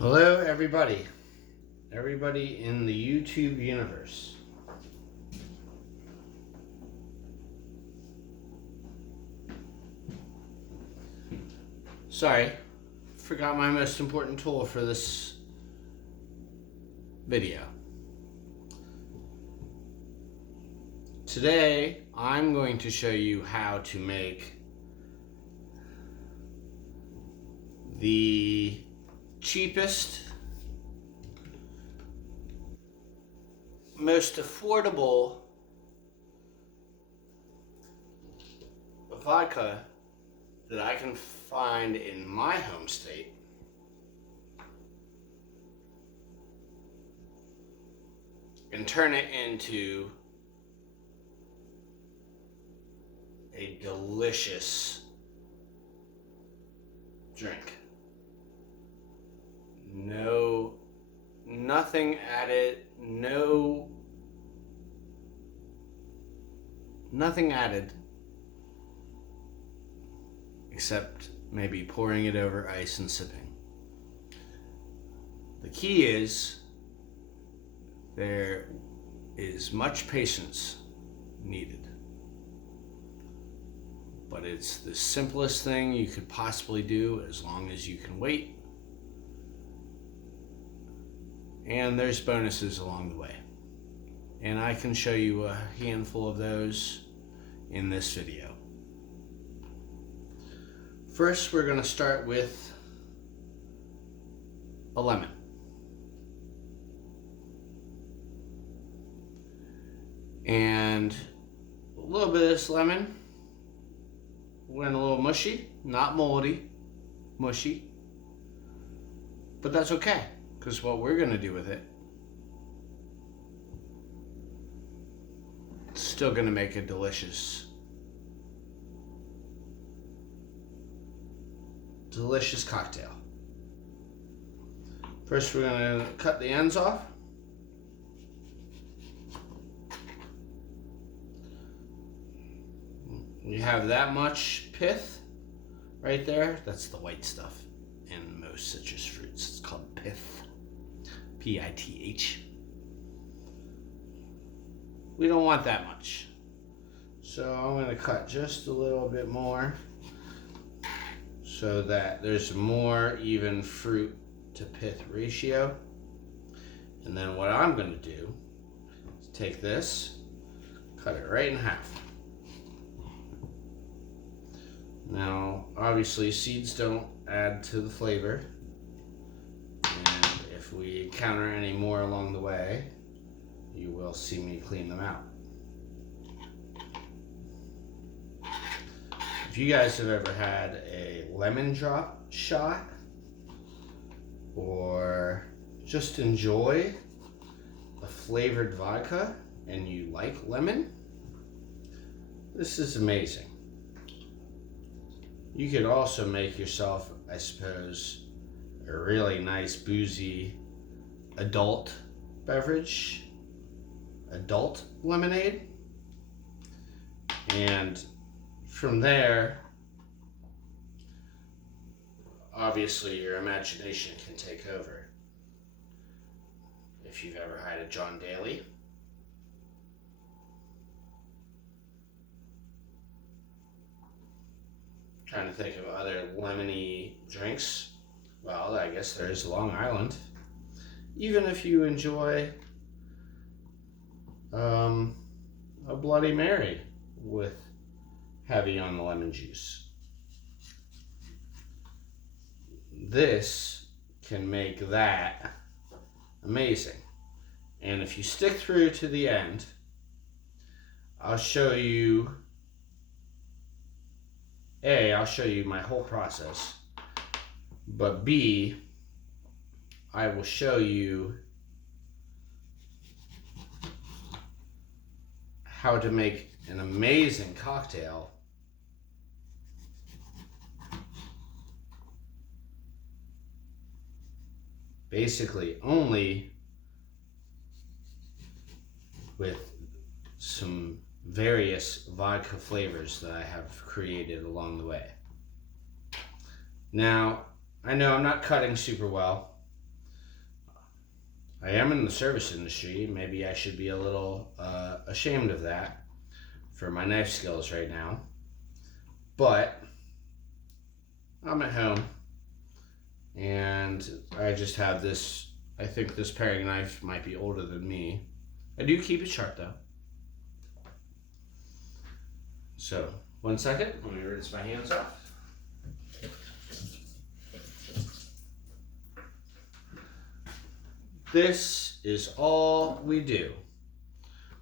Hello, everybody in the YouTube universe. Sorry, forgot my most important tool for this video. Today, I'm going to show you how to make the cheapest, most affordable vodka that I can find in my home state. And turn it into a delicious drink. Nothing added, nothing added except maybe pouring it over ice and sipping. The key is there is much patience needed, but it's the simplest thing you could possibly do as long as you can wait. And there's bonuses along the way. And I can show you a handful of those in this video. First, we're going to start with a lemon. And a little bit of this lemon went a little mushy, not moldy, mushy. But that's okay, because what we're going to do with it, it's still going to make a delicious cocktail. First, we're going to cut the ends off. You have that much pith right there. That's the white stuff in most citrus fruits. It's called pith. P-I-T-H. We don't want that much. So I'm going to cut just a little bit more so that there's more even fruit to pith ratio. And then what I'm going to do is take this, cut it right in half. Now, obviously, seeds don't add to the flavor. And if we encounter any more along the way, you will see me clean them out. If you guys have ever had a lemon drop shot or just enjoy a flavored vodka and you like lemon, this is amazing. You could also make yourself, I suppose, a really nice boozy adult beverage, adult lemonade. And from there, obviously your imagination can take over. If you've ever had a John Daly, trying to think of other lemony drinks. Well, I guess there's Long Island. Even if you enjoy a Bloody Mary with heavy on the lemon juice, this can make that amazing. And if you stick through to the end, I'll show you I'll show you my whole process, but B, I will show you how to make an amazing cocktail basically only with some various vodka flavors that I have created along the way. Now, I know I'm not cutting super well, I am in the service industry. Maybe I should be a little ashamed of that for my knife skills right now. But I'm at home and I just have this. I think this paring knife might be older than me. I do keep it sharp though. So, 1 second. Let me rinse my hands off. This is all we do.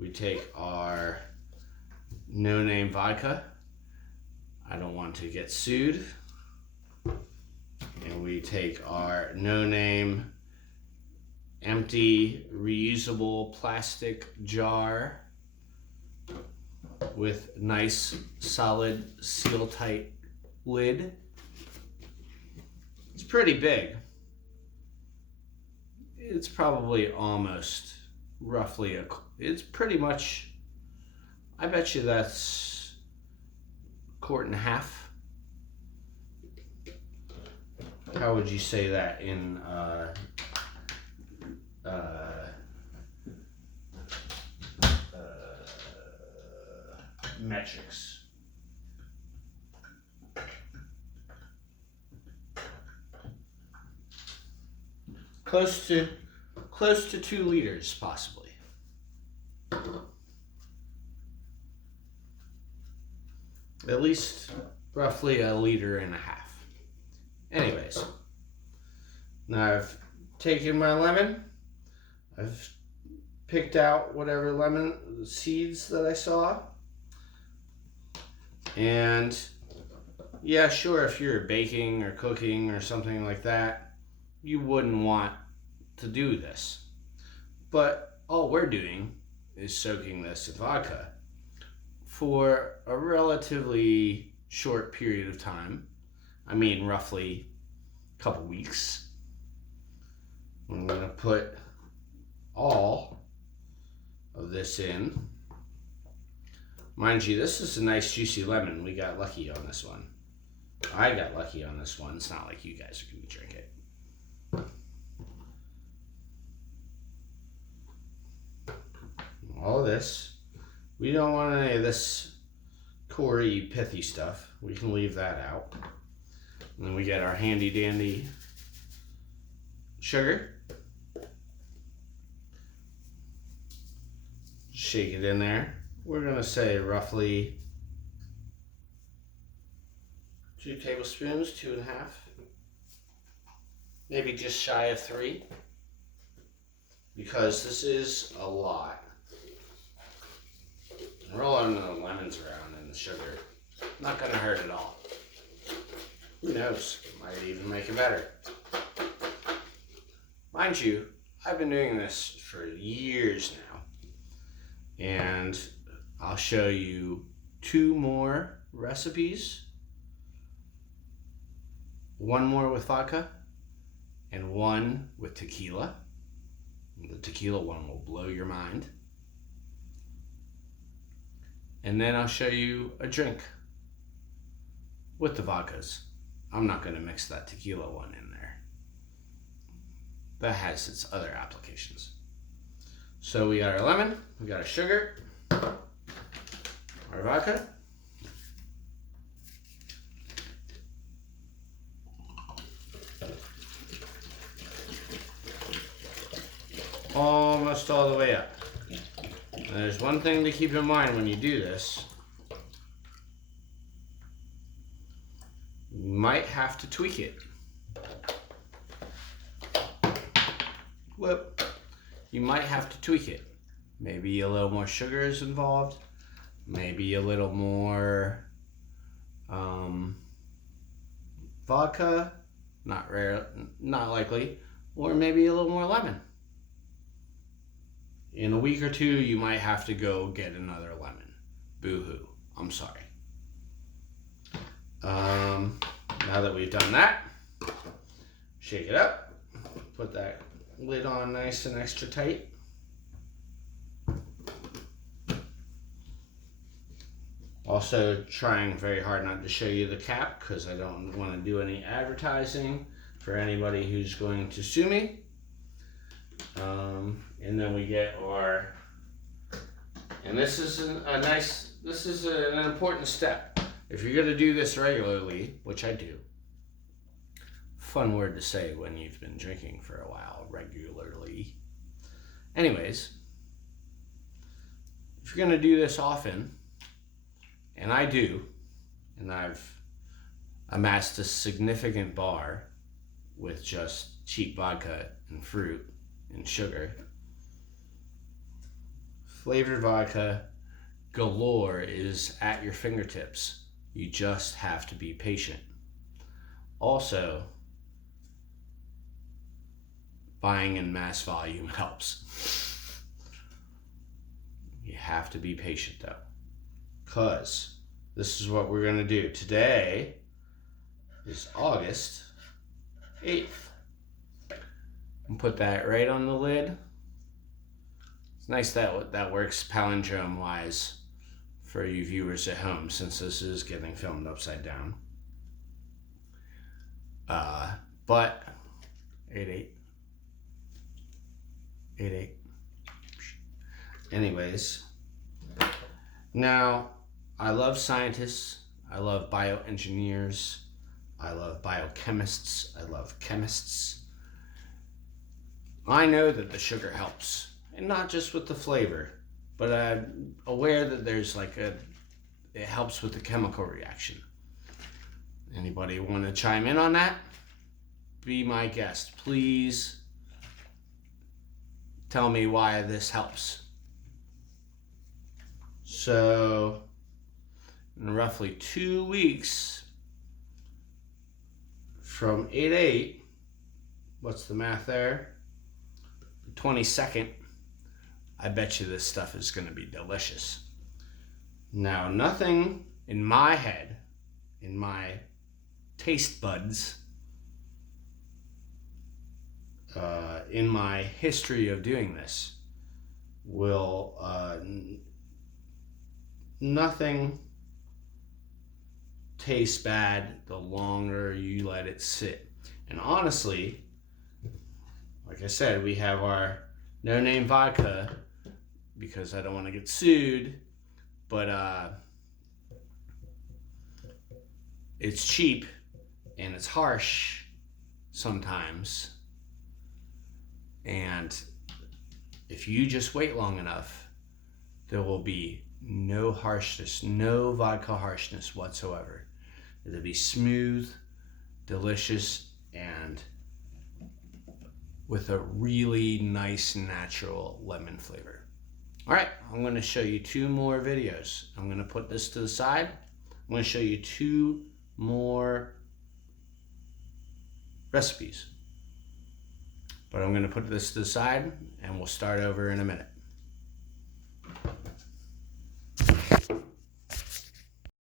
We take our no name vodka. I don't want to get sued. And we take our no name empty reusable plastic jar with nice solid seal tight lid. It's pretty big. It's probably almost roughly it's pretty much, I bet you that's a quart and a half. How would you say that in metrics? Close to 2 liters, possibly. At least roughly 1.5 liters. Anyways, now I've taken my lemon. I've picked out whatever lemon seeds that I saw. And yeah, sure, if you're baking or cooking or something like that, you wouldn't want to do this. But all we're doing is soaking this in vodka for a relatively short period of time. I mean, roughly a couple weeks. I'm going to put all of this in. Mind you, this is a nice juicy lemon. We got lucky on this one. I got lucky on this one. It's not like you guys are going to drink it. All of this. We don't want any of this corey, pithy stuff. We can leave that out. And then we get our handy dandy sugar. Shake it in there. We're going to say roughly 2 tablespoons, 2.5. Maybe just shy of 3. Because this is a lot. Rolling the lemons around and the sugar, not going to hurt at all. Who knows? Might even make it better. Mind you, I've been doing this for years now. And I'll show you 2 more recipes. 1 more with vodka and 1 with tequila. The tequila one will blow your mind. And then I'll show you a drink with the vodkas. I'm not going to mix that tequila one in there. That has its other applications. So we got our lemon, we got our sugar, our vodka. Almost all the way up. And there's one thing to keep in mind when you do this. You might have to tweak it. Whoop. You might have to tweak it. Maybe a little more sugar is involved. Maybe a little more vodka. Not likely. Or maybe a little more lemon. In a week or 2, you might have to go get another lemon. Boo-hoo. I'm sorry. Now that we've done that, shake it up. Put that lid on nice and extra tight. Also trying very hard not to show you the cap because I don't want to do any advertising for anybody who's going to sue me. And then we get our, and this is this is an important step. If you're going to do this regularly, which I do, fun word to say when you've been drinking for a while, regularly. Anyways, if you're going to do this often, and I do, and I've amassed a significant bar with just cheap vodka and fruit and sugar, flavored vodka galore is at your fingertips. You just have to be patient. Also, buying in mass volume helps. You have to be patient though, because this is what we're going to do. Today is August 8th. And put that right on the lid. It's nice that that works palindrome wise for you viewers at home, since this is getting filmed upside down. But 8-8. 8-8. Anyways, now I love scientists, I love bioengineers, I love biochemists, I love chemists. I know that the sugar helps, and not just with the flavor, but I'm aware that there's it helps with the chemical reaction. Anybody want to chime in on that? Be my guest. Please tell me why this helps. So, in roughly 2 weeks from 8/8, what's the math there? 22nd, I bet you this stuff is going to be delicious. Now, nothing in my head, in my taste buds, in my history of doing this, will nothing tastes bad the longer you let it sit. And honestly, like I said, we have our no-name vodka because I don't want to get sued, but it's cheap and it's harsh sometimes. And if you just wait long enough, there will be no harshness, no vodka harshness whatsoever. It'll be smooth, delicious, and with a really nice natural lemon flavor. All right, I'm going to show you 2 more videos. I'm going to put this to the side. I'm going to show you 2 more recipes. But I'm going to put this to the side and we'll start over in a minute.